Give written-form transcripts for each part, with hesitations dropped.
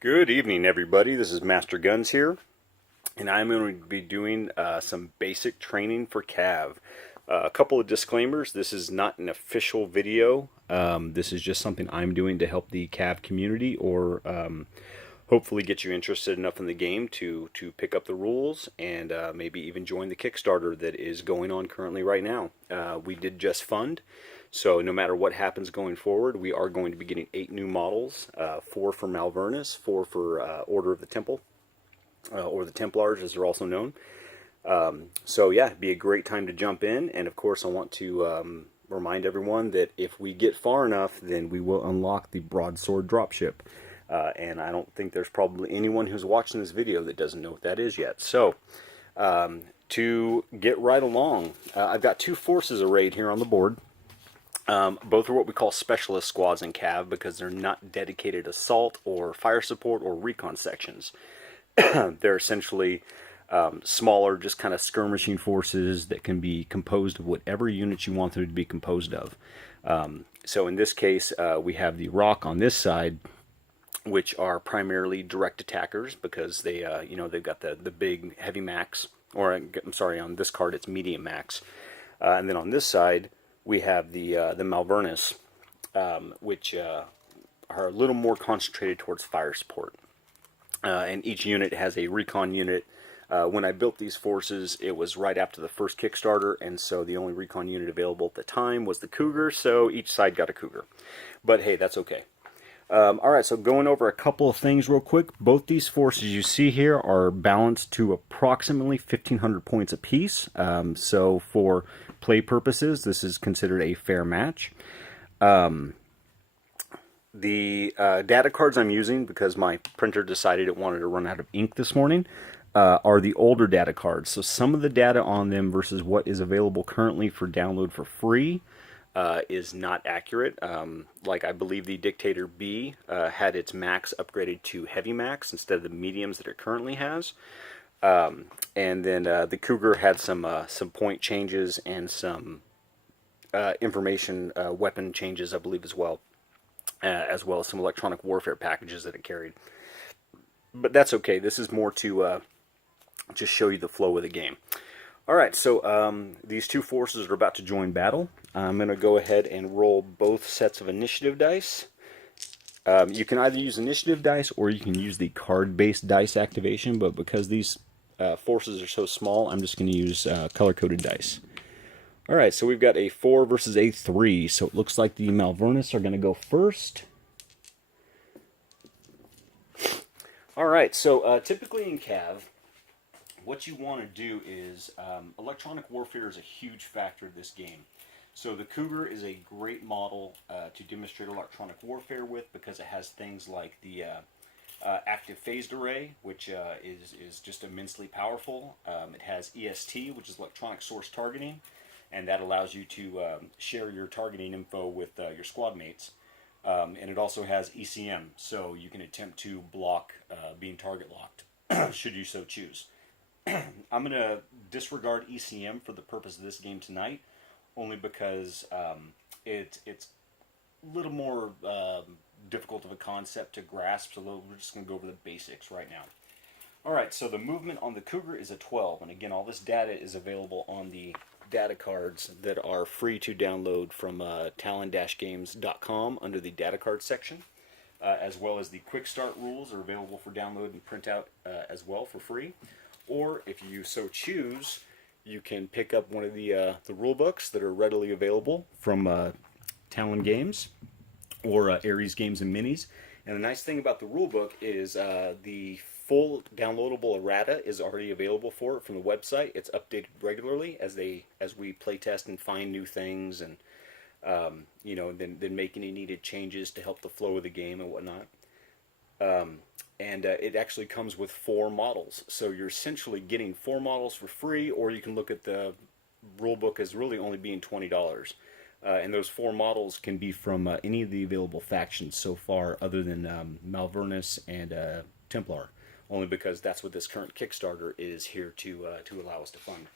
Good evening, everybody. This is Master Guns here, and I'm going to be doing some basic training for CAV. A couple of disclaimers. This is not an official video. This is just something I'm doing to help the CAV community or hopefully get you interested enough in the game to pick up the rules and maybe even join the Kickstarter that is going on currently right now. We did just fund. So no matter what happens going forward, we are going to be getting 8 new models, 4 for Malvernus, 4 for Order of the Temple, or the Templars as they're also known. So yeah, it'd be a great time to jump in, and of course I want to remind everyone that if we get far enough, then we will unlock the broadsword dropship. And I don't think there's probably anyone who's watching this video that doesn't know what that is yet. So to get right along, I've got 2 forces arrayed here on the board. Both are what we call specialist squads in CAV because they're not dedicated assault or fire support or recon sections. They're essentially smaller, just kind of skirmishing forces that can be composed of whatever units you want them to be composed of. So in this case, we have the Rock on this side, which are primarily direct attackers because they, they've got the big heavy max, or I'm sorry, on this card it's medium max, and then on this side we have the Malvernus, which are a little more concentrated towards fire support. And each unit has a recon unit. When I built these forces, it was right after the first Kickstarter, and so the only recon unit available at the time was the Cougar, so each side got a Cougar. But hey, that's okay. Alright, so going over a couple of things real quick. Both these forces you see here are balanced to approximately 1,500 points apiece. So for play purposes, this is considered a fair match. The data cards I'm using, because my printer decided it wanted to run out of ink this morning, are the older data cards. So some of the data on them versus what is available currently for download for free is not accurate. Like I believe the Dictator B had its max upgraded to heavy max instead of the mediums that it currently has. And then the Cougar had some point changes and some information weapon changes, I believe, as well as some electronic warfare packages that it carried. But that's okay. This is more to just show you the flow of the game. Alright, so these 2 forces are about to join battle. I'm going to go ahead and roll both sets of initiative dice. You can either use initiative dice or you can use the card-based dice activation, but because these forces are so small, I'm just going to use color-coded dice. Alright, so we've got a 4 versus a 3, so it looks like the Malvernus are going to go first. Alright, so typically in CAV, what you want to do is, electronic warfare is a huge factor of this game. So the Cougar is a great model to demonstrate electronic warfare with because it has things like the active phased array, which is just immensely powerful. It has EST, which is electronic source targeting, and that allows you to share your targeting info with your squad mates. And it also has ECM, so you can attempt to block being target locked, should you so choose. I'm going to disregard ECM for the purpose of this game tonight, only because it's a little more difficult of a concept to grasp, so we're just going to go over the basics right now. Alright, so the movement on the Cougar is a 12, and again, all this data is available on the data cards that are free to download from talon-games.com under the data card section, as well as the quick start rules are available for download and print out as well for free. Or if you so choose, you can pick up one of the rule books that are readily available from Talon Games or Ares Games and Minis. And the nice thing about the rule book is the full downloadable errata is already available for it from the website. It's updated regularly as we play test and find new things, and then make any needed changes to help the flow of the game and whatnot. And it actually comes with 4 models, so you're essentially getting 4 models for free, or you can look at the rulebook as really only being $20. And those 4 models can be from any of the available factions so far, other than Malvernus and Templar, only because that's what this current Kickstarter is here to allow us to fund.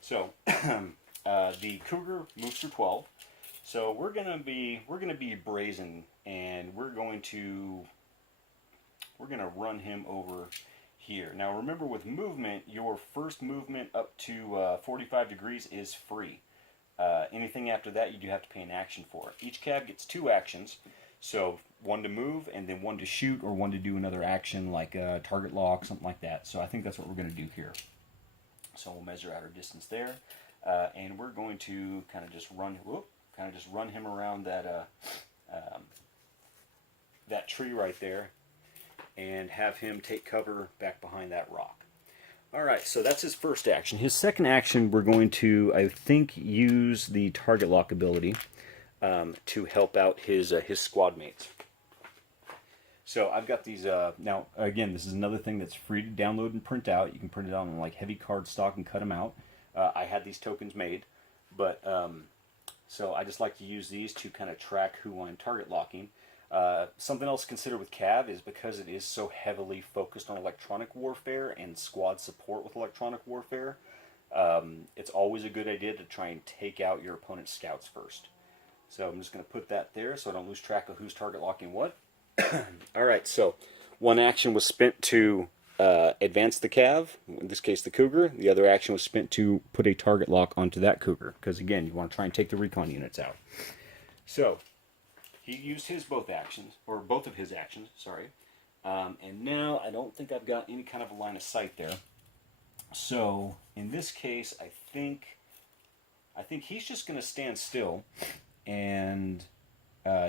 So the Cougar moves through 12. So we're gonna be brazen, and we're going to we're going to run him over here. Now remember, with movement, your first movement up to 45 degrees is free. Anything after that, you do have to pay an action for. Each CAV gets 2 actions, so one to move and then one to shoot, or one to do another action like target lock, something like that. So I think that's what we're going to do here. So we'll measure out our distance there, and we're going to kind of just run him around that that tree right there, and have him take cover back behind that rock. Alright, so that's his first action. His second action, we're going to, I think, use the target lock ability to help out his squad mates. So I've got these, now again, this is another thing that's free to download and print out. You can print it out on like heavy cardstock and cut them out. I had these tokens made, but so I just like to use these to kind of track who I'm target locking. Something else to consider with CAV is, because it is so heavily focused on electronic warfare and squad support with electronic warfare, it's always a good idea to try and take out your opponent's scouts first. So I'm just going to put that there so I don't lose track of who's target locking what. Alright, so one action was spent to advance the CAV, in this case the cougar. The other action was spent to put a target lock onto that cougar, because again, you want to try and take the recon units out. So he used both of his actions, sorry. And now I don't think I've got any kind of a line of sight there. So in this case, I think he's just going to stand still, and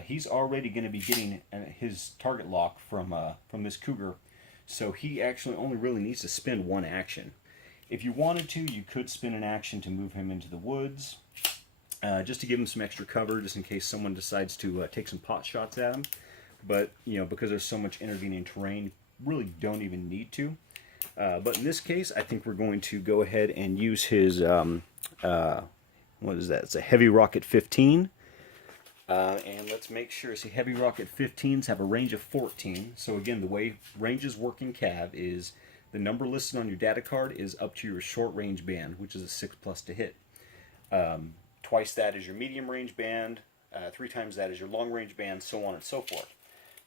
he's already going to be getting his target lock from this cougar. So he actually only really needs to spend one action. If you wanted to, you could spend an action to move him into the woods, just to give him some extra cover, just in case someone decides to take some pot shots at him. But, you know, because there's so much intervening terrain, you really don't even need to. But in this case, I think we're going to go ahead and use his, what is that? It's a Heavy Rocket 15. And let's make sure, see, Heavy Rocket 15s have a range of 14. So again, the way ranges work in CAV is the number listed on your data card is up to your short range band, which is a 6+ to hit. Twice that is your medium range band, 3 times that is your long range band, so on and so forth.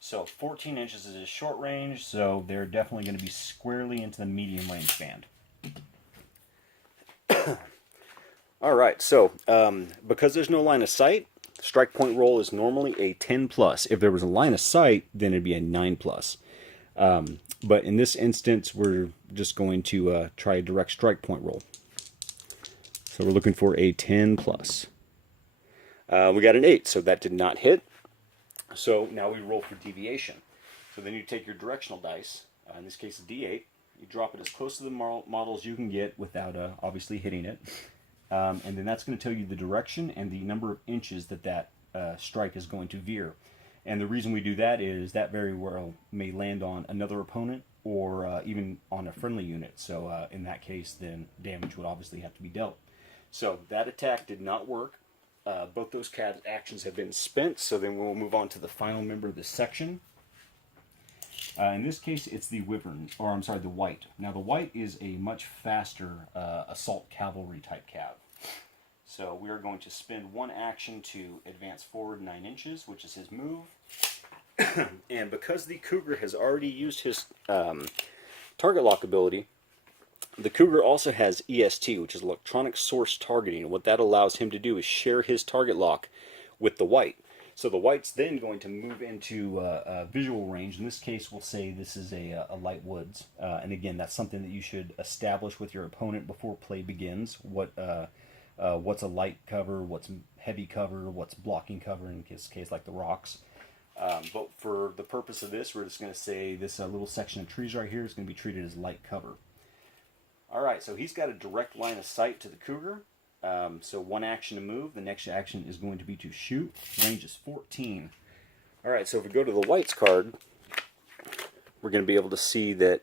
So 14 inches is his short range, so they're definitely going to be squarely into the medium range band. Alright, so because there's no line of sight, strike point roll is normally a 10+. If there was a line of sight, then it'd be a 9+. But in this instance, we're just going to try a direct strike point roll. So we're looking for a 10+. We got an 8, so that did not hit. So now we roll for deviation. So then you take your directional dice, in this case a D8, you drop it as close to the model as you can get without obviously hitting it. And then that's going to tell you the direction and the number of inches that strike is going to veer. And the reason we do that is that very well may land on another opponent, or even on a friendly unit. So in that case, then damage would obviously have to be dealt. So that attack did not work. Both those CAV actions have been spent, so then we'll move on to the final member of this section. In this case, it's the wyvern, or I'm sorry, the white. Now the white is a much faster assault cavalry type CAV. So we are going to spend one action to advance forward 9 inches, which is his move. And because the cougar has already used his target lock ability, the cougar also has EST, which is electronic source targeting. And what that allows him to do is share his target lock with the white. So the white's then going to move into visual range. In this case, we'll say this is a light woods. And again, that's something that you should establish with your opponent before play begins. What's a light cover, what's heavy cover, what's blocking cover, in this case like the rocks. But for the purpose of this, we're just going to say this little section of trees right here is going to be treated as light cover. Alright, so he's got a direct line of sight to the cougar. So one action to move, the next action is going to be to shoot. Range is 14. Alright, so if we go to the white's card, we're going to be able to see that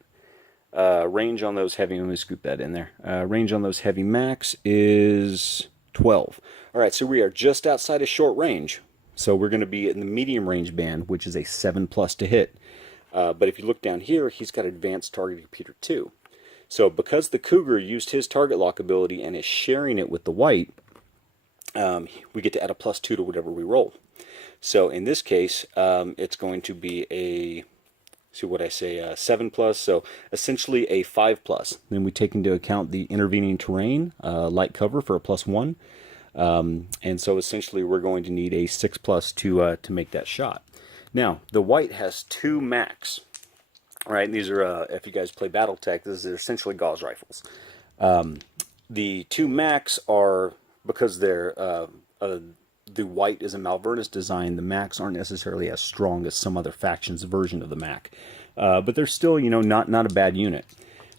range on those heavy, let me scoop that in there. Range on those heavy max is 12. Alright, so we are just outside of short range. So we're going to be in the medium range band, which is a 7+ to hit. But if you look down here, he's got advanced targeting computer 2. So because the cougar used his target lock ability and is sharing it with the white, we get to add a +2 to whatever we roll. So in this case, it's going to be a to what I say, 7 plus, so essentially a 5 plus. Then we take into account the intervening terrain, light cover for a +1. And so essentially we're going to need a 6 plus to make that shot. Now, the white has 2 max, right? And these are, if you guys play Battletech, these are essentially Gauss rifles. The 2 max are, because they're, the white is a Malvernus design, the max aren't necessarily as strong as some other faction's version of the Mac. But they're still, not a bad unit.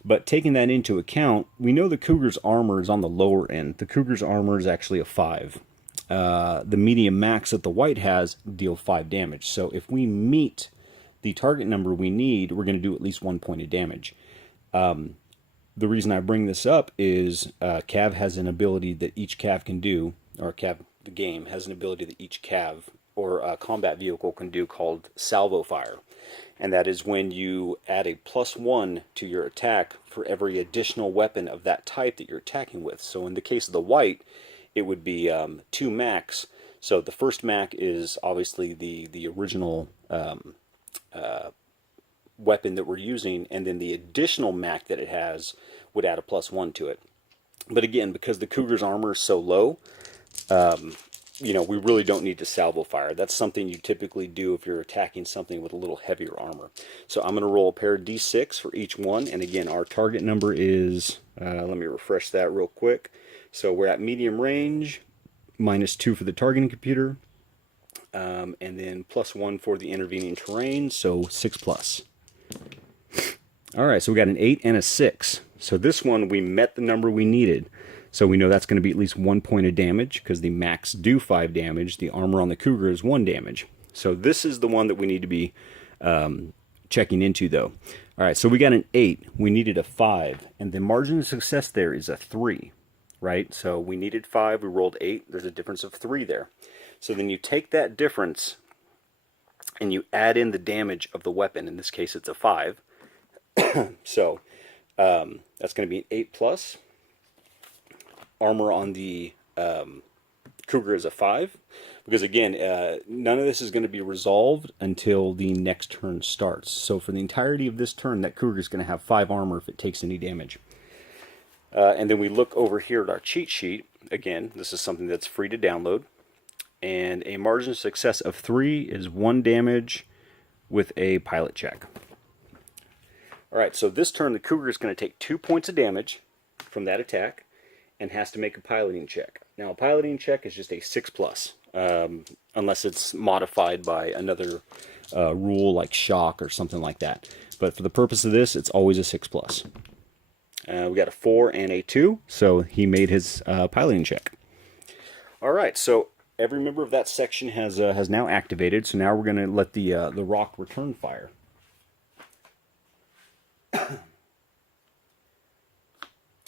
But taking that into account, we know the Cougar's armor is on the lower end. The Cougar's armor is actually a 5. The medium max that the white has deal 5 damage. So if we meet the target number we need, we're going to do at least 1 point of damage. The reason I bring this up is CAV has an ability that each CAV can do, or CAV, the game, has an ability that each CAV or combat vehicle can do called salvo fire. And that is when you add a +1 to your attack for every additional weapon of that type that you're attacking with. So in the case of the white, it would be 2 max. So the first mac is obviously the original weapon that we're using, and then the additional mac that it has would add a +1 to it. But again, because the Cougar's armor is so low, we really don't need to salvo fire. That's something you typically do if you're attacking something with a little heavier armor. So I'm going to roll a pair of D6 for each one, and again, our target number is, let me refresh that real quick. So we're at medium range, -2 for the targeting computer, and then +1 for the intervening terrain, so 6 plus. Alright, so we got an 8 and a 6. So this one, we met the number we needed. So we know that's going to be at least 1 point of damage, because the max do 5 damage. The armor on the Cougar is 1 damage. So this is the one that we need to be checking into, though. Alright, so we got an 8. We needed a 5. And the margin of success there is a 3. Right? So we needed 5. We rolled 8. There's a difference of 3 there. So then you take that difference and you add in the damage of the weapon. In this case, it's a 5. So that's going to be an 8 plus. Armor on the Cougar is a 5. Because again, none of this is going to be resolved until the next turn starts. So for the entirety of this turn, that Cougar is going to have 5 armor if it takes any damage. And then we look over here at our cheat sheet. Again, this is something that's free to download. And a margin of success of 3 is 1 damage with a pilot check. Alright, so this turn the Cougar is going to take 2 points of damage from that attack and has to make a piloting check. Now, a piloting check is just a 6 plus, unless it's modified by another rule like shock or something like that. But for the purpose of this, it's always a 6 plus. We got a 4 and a 2, so he made his piloting check. Alright, so every member of that section has now activated, so now we're going to let the rock return fire.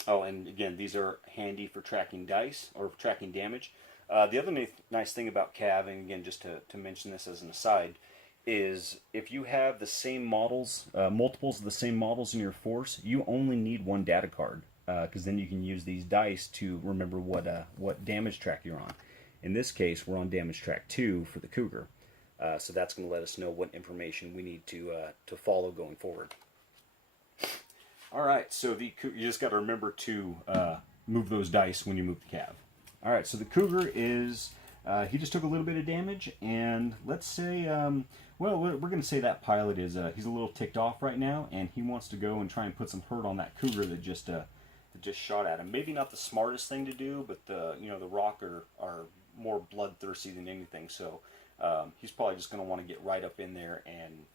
Oh, and again, these are handy for tracking dice, or tracking damage. The other nice thing about CAV, and again, just to mention this as an aside, is if you have the same models, multiples of the same models in your force, you only need 1 data card, because then you can use these dice to remember what damage track you're on. In this case, we're on damage track 2 for the Cougar, so that's going to let us know what information we need to follow going forward. Alright, so you just got to remember to move those dice when you move the CAV. Alright, so the Cougar is, he just took a little bit of damage, and let's say, well, we're going to say that pilot is, he's a little ticked off right now, and he wants to go and try and put some hurt on that Cougar that just shot at him. Maybe not the smartest thing to do, but the rock are more bloodthirsty than anything, so he's probably just going to want to get right up in there and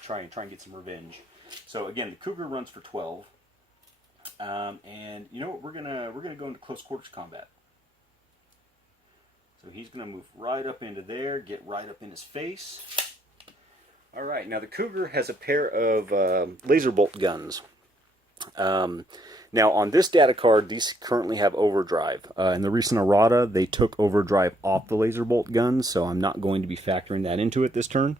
try and get some revenge. So again, the Cougar runs for 12, and you know what? We're gonna go into close quarters combat. So he's gonna move right up into there, get right up in his face. All right, now the Cougar has a pair of laser bolt guns. Now on this data card, these currently have overdrive. In the recent errata, they took overdrive off the laser bolt guns, so I'm not going to be factoring that into it this turn.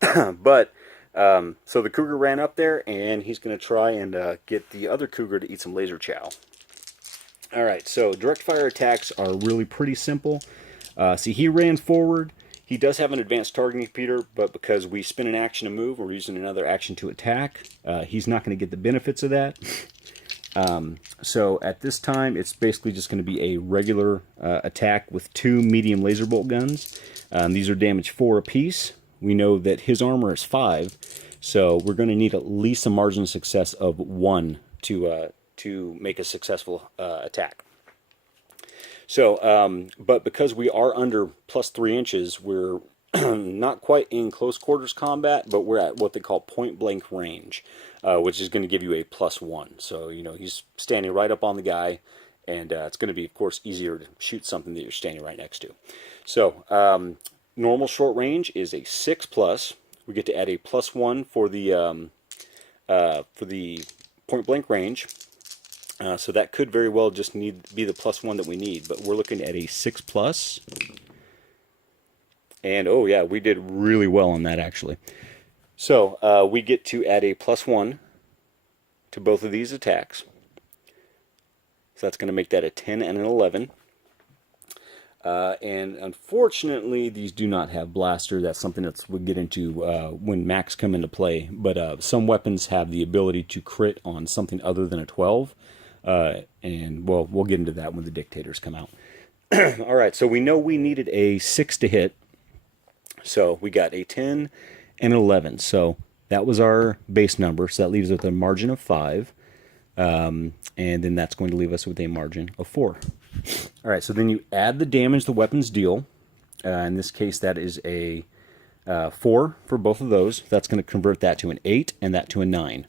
But so the Cougar ran up there, and he's going to try and get the other Cougar to eat some laser chow. Alright, so direct fire attacks are really pretty simple. See, he ran forward, He does have an advanced targeting computer, but because we spin an action to move, we're using another action to attack, he's not going to get the benefits of that. So at this time, it's basically just going to be a regular attack with 2 medium laser bolt guns. These are damage 4 apiece. We know that his armor is 5, so we're going to need at least a margin of success of 1 to make a successful attack. So, but because we are under +3 inches, we're not quite in close quarters combat, but we're at what they call point blank range, which is going to give you a +1. So, you know, he's standing right up on the guy, and it's going to be, of course, easier to shoot something that you're standing right next to. So, normal short range is a 6+. We get to add a +1 for the point blank range. So that could very well just be the +1 that we need, but we're looking at a 6+. And oh yeah, we did really well on that actually. So we get to add a +1 to both of these attacks. So that's going to make that a 10 and an 11. And unfortunately, these do not have blaster. That's something that we'll get into when Macs come into play. But some weapons have the ability to crit on something other than a 12. And well, we'll get into that when the Dictators come out. All right, so we know we needed a 6 to hit. So we got a 10 and an 11. So that was our base number. So that leaves us with a margin of 5. And then that's going to leave us with a margin of 4. All right, so then you add the damage the weapons deal. In this case, that is a 4 for both of those. That's going to convert that to an 8 and that to a 9.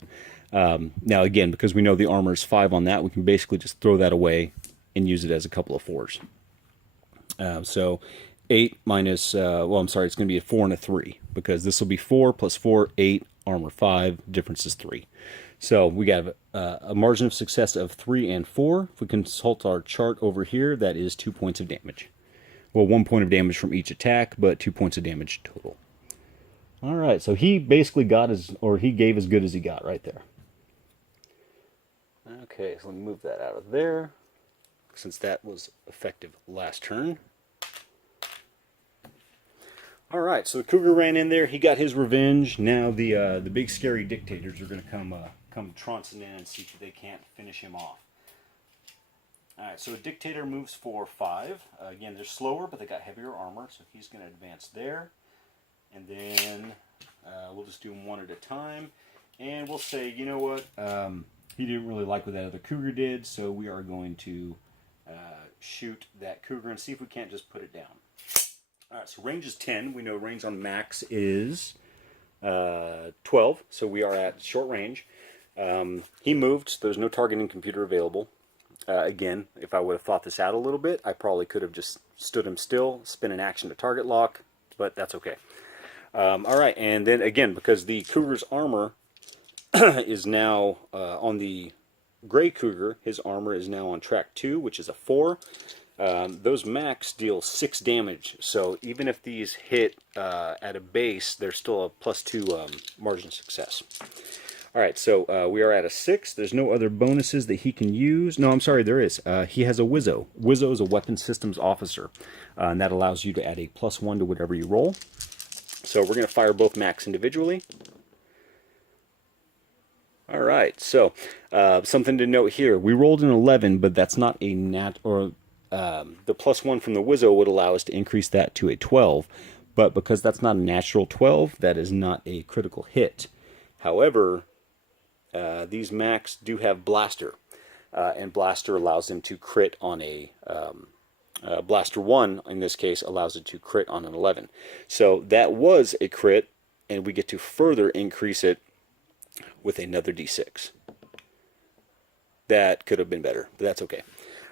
Now, again, because we know the armor is 5 on that, we can basically just throw that away and use it as a couple of 4s. So 8 minus, well, I'm sorry, it's going to be a 4 and a 3, because this will be 4 plus 4, 8, armor 5, difference is 3. So we got a margin of success of 3 and 4. If we consult our chart over here, that is 2 points of damage. Well, 1 point of damage from each attack, but 2 points of damage total. All right, so he basically he gave as good as he got right there. Okay, so let me move that out of there, since that was effective last turn. All right, so the Cougar ran in there. He got his revenge. Now the big scary Dictators are going to come trouncing in and see if they can't finish him off. All right, so a Dictator moves for 5. Again, they're slower, but they got heavier armor, so he's going to advance there. And then we'll just do them one at a time. And we'll say, you know what, he didn't really like what that other Cougar did, so we are going to shoot that Cougar and see if we can't just put it down. All right, so range is 10. We know range on max is 12, so we are at short range. He moved, so there's no targeting computer available. Again, if I would have thought this out a little bit, I probably could have just stood him still, spin an action to target lock, but that's okay. All right, and then again, because the Cougar's armor is now on the gray Cougar, his armor is now on track 2, which is a 4. Those max deal 6 damage, so even if these hit at a base, there's still a +2 margin of success. All right, so we are at a 6. There's no other bonuses that he can use. No, I'm sorry, there is. He has a Wizzo. Wizzo is a weapon systems officer, and that allows you to add a +1 to whatever you roll. So we're going to fire both max individually. All right, so something to note here. We rolled an 11, but that's not a the +1 from the Wizzo would allow us to increase that to a 12, but because that's not a natural 12, that is not a critical hit. However, these max do have blaster, and blaster allows them to crit on a blaster 1 in this case allows it to crit on an 11. So that was a crit, and we get to further increase it with another d6. That could have been better, but that's okay.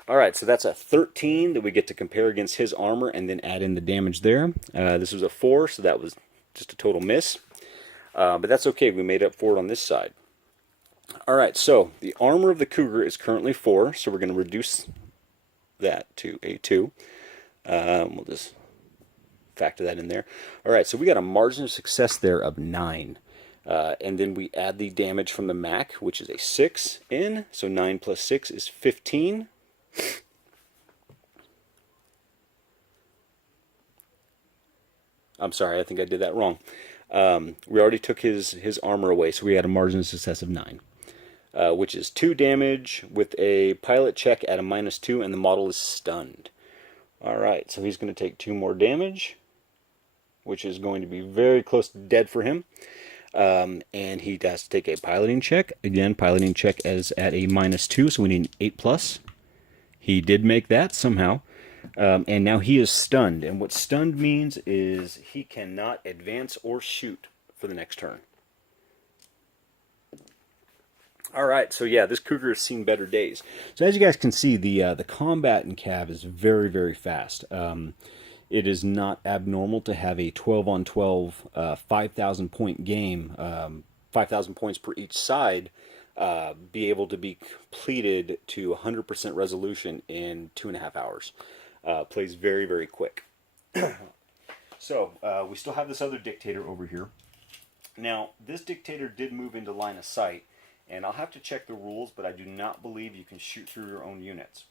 All right, so that's a 13 that we get to compare against his armor and then add in the damage there. This was a 4, so that was just a total miss. But that's okay, we made up for it on this side. All right, so the armor of the Cougar is currently 4, so we're going to reduce that to a 2. We'll just factor that in there. All right, so we got a margin of success there of 9. And then we add the damage from the Mac, which is a 6 in, so 9 plus 6 is 15. I'm sorry, I think I did that wrong. We already took his armor away, so we had a margin of success of 9. Which is 2 damage with a pilot check at a -2, and the model is stunned. Alright, so he's going to take 2 more damage, which is going to be very close to dead for him. And he has to take a piloting check. Again, piloting check is at a -2, so we need an 8+. He did make that somehow. And now he is stunned. And what stunned means is he cannot advance or shoot for the next turn. Alright, so yeah, this cougar has seen better days. So as you guys can see, the combat in CAV is very, very fast. It is not abnormal to have a 12-on-12, 5,000 point game, 5,000 points per each side, be able to be completed to 100% resolution in 2.5 hours. Plays very, very quick. So, we still have this other dictator over here. Now, this dictator did move into line of sight, and I'll have to check the rules, but I do not believe you can shoot through your own units.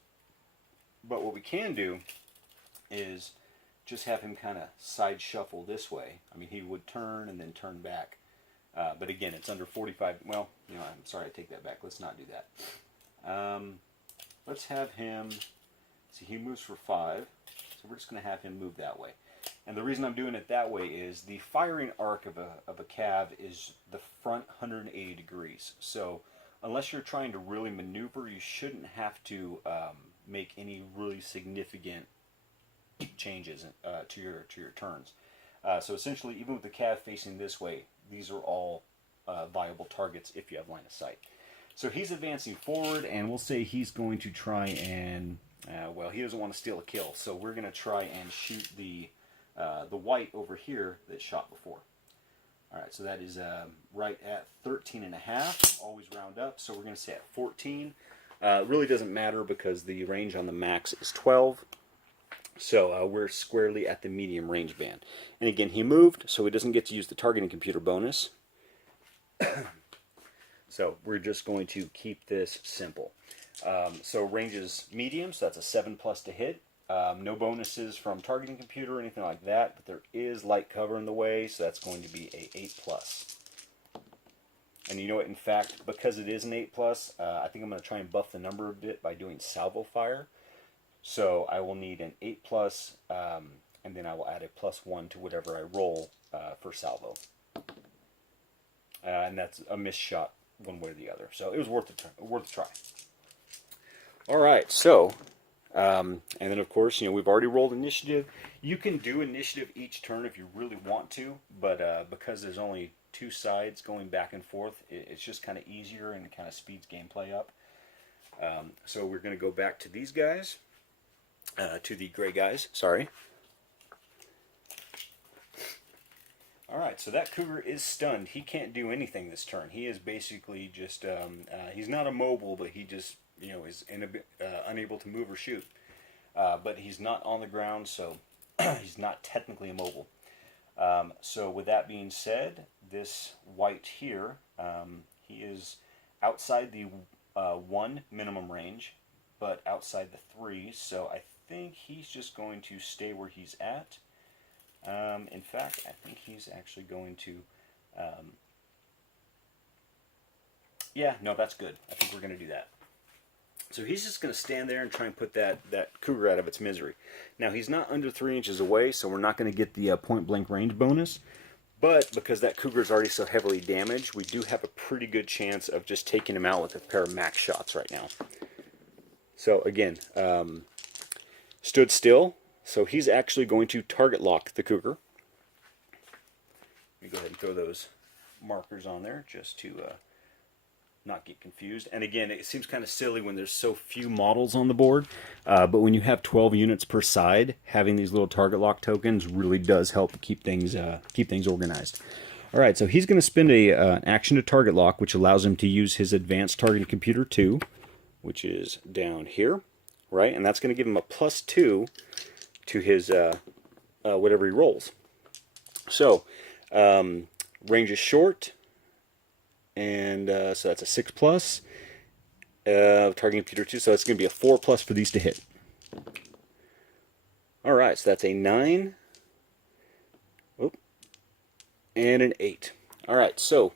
But what we can do is just have him kind of side shuffle this way. I mean, he would turn and then turn back. But again, it's under 45. Well, you know, I'm sorry, I take that back. Let's not do that. Let's have him. See, he moves for 5. So we're just going to have him move that way. And the reason I'm doing it that way is the firing arc of a CAV is the front 180 degrees. So unless you're trying to really maneuver, you shouldn't have to make any really significant changes to your turns. So essentially, even with the CAV facing this way, these are all viable targets if you have line of sight. So he's advancing forward, and we'll say he's going to try and, well, he doesn't want to steal a kill, so we're going to try and shoot the white over here that shot before. Alright, so that is right at 13.5, always round up, so we're going to say at 14. It really doesn't matter because the range on the max is 12. So we're squarely at the medium range band. And again, he moved, so he doesn't get to use the targeting computer bonus. So we're just going to keep this simple. So range is medium, so that's a 7+ to hit. No bonuses from targeting computer or anything like that, but there is light cover in the way, so that's going to be a 8+. And you know what, in fact, because it is an 8+, I think I'm going to try and buff the number a bit by doing salvo fire. So I will need an 8+, and then I will add a +1 to whatever I roll for salvo. And that's a missed shot one way or the other. So it was worth a try. Alright, so, and then of course, you know, we've already rolled initiative. You can do initiative each turn if you really want to, but because there's only 2 sides going back and forth, it's just kind of easier and it kind of speeds gameplay up. So we're going to go back to these guys. To the gray guys, sorry. Alright, so that cougar is stunned. He can't do anything this turn. He is basically just, he's not immobile, but he just, you know, is unable to move or shoot. But he's not on the ground, so he's not technically immobile. So with that being said, this white here, he is outside the 1 minimum range, but outside the 3, so I think he's just going to stay where he's at. In fact, I think he's actually going to, yeah, no, that's good. I think we're going to do that. So he's just going to stand there and try and put that cougar out of its misery. Now, he's not under 3 inches away, so we're not going to get the point-blank range bonus. But because that cougar is already so heavily damaged, we do have a pretty good chance of just taking him out with a pair of max shots right now. So again, stood still. So he's actually going to target lock the cougar. Let me go ahead and throw those markers on there just to not get confused. And again, it seems kind of silly when there's so few models on the board, but when you have 12 units per side, having these little target lock tokens really does help keep things organized. All right, so he's going to spend an action to target lock, which allows him to use his advanced targeting computer 2, which is down here, right? And that's going to give him a +2 to his whatever he rolls. So range is short, and so that's a 6+. Targeting computer 2, so that's going to be a 4+ for these to hit. All right, so that's a 9. Oh, and an 8. All right, so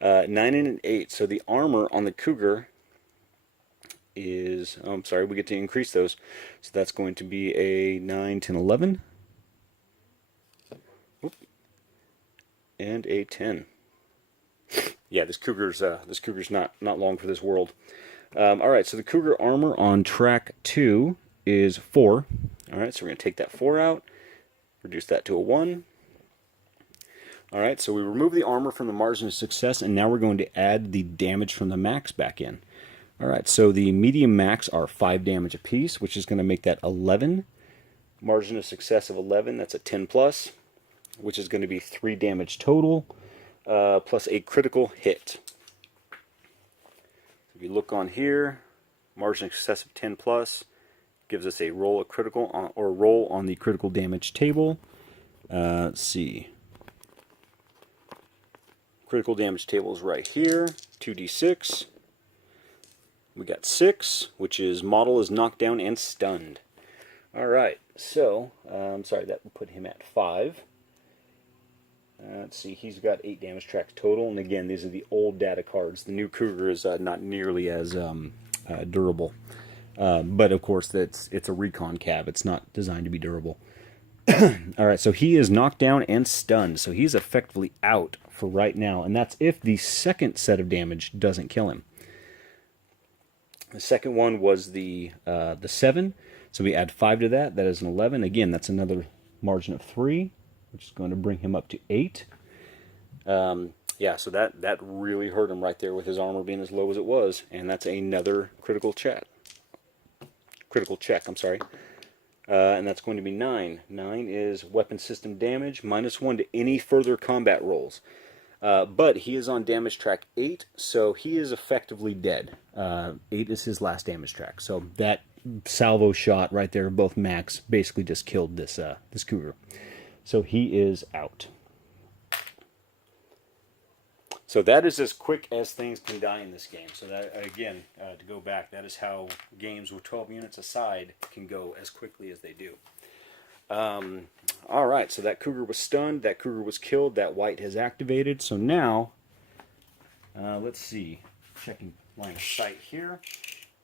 9 and an 8. So the armor on the cougar is, oh, I'm sorry, we get to increase those. So that's going to be a 9, 10, 11. Oop, and a 10. Yeah, this cougar's not long for this world. All right, so the cougar armor on track 2 is 4. All right, so we're going to take that 4 out, reduce that to a 1. All right, so we remove the armor from the margin of success, and now we're going to add the damage from the max back in. All right, so the medium max are 5 damage apiece, which is going to make that 11. Margin of success of 11, that's a 10 plus, which is going to be 3 damage total, plus a critical hit. If you look on here, margin of success of 10 plus gives us a roll of critical on, or roll on the critical damage table. Let's see. Critical damage table is right here, 2d6. We got 6, which is model is knocked down and stunned. All right, so sorry, that would put him at 5. Let's see, he's got 8 damage tracks total, and again, these are the old data cards. The new cougar is not nearly as durable, but of course, it's a recon CAV. It's not designed to be durable. All right, so he is knocked down and stunned, so he's effectively out for right now, and that's if the second set of damage doesn't kill him. The second one was the 7, so we add 5 to that. That is an 11. Again, that's another margin of 3, which is going to bring him up to 8. Yeah, so that really hurt him right there with his armor being as low as it was, and that's another critical check. I'm sorry. And that's going to be 9. 9 is weapon system damage, -1 to any further combat rolls. But he is on damage track 8, so he is effectively dead. 8 is his last damage track. So that salvo shot right there, both max, basically just killed this cougar. So he is out. So that is as quick as things can die in this game. So that, again, to go back, that is how games with 12 units aside can go as quickly as they do. All right, so that cougar was stunned, that cougar was killed, that white has activated. So now, let's see, checking line of sight here.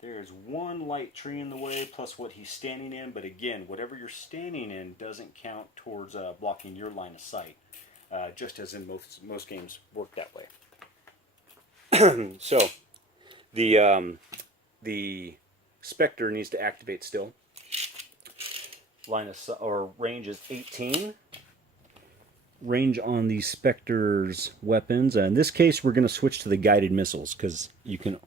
There's one light tree in the way, plus what he's standing in, but again, whatever you're standing in doesn't count towards blocking your line of sight, just as in most games work that way. So, the Specter needs to activate still. Line of or range is 18. Range on the Specter's weapons. In this case, we're going to switch to the guided missiles because you can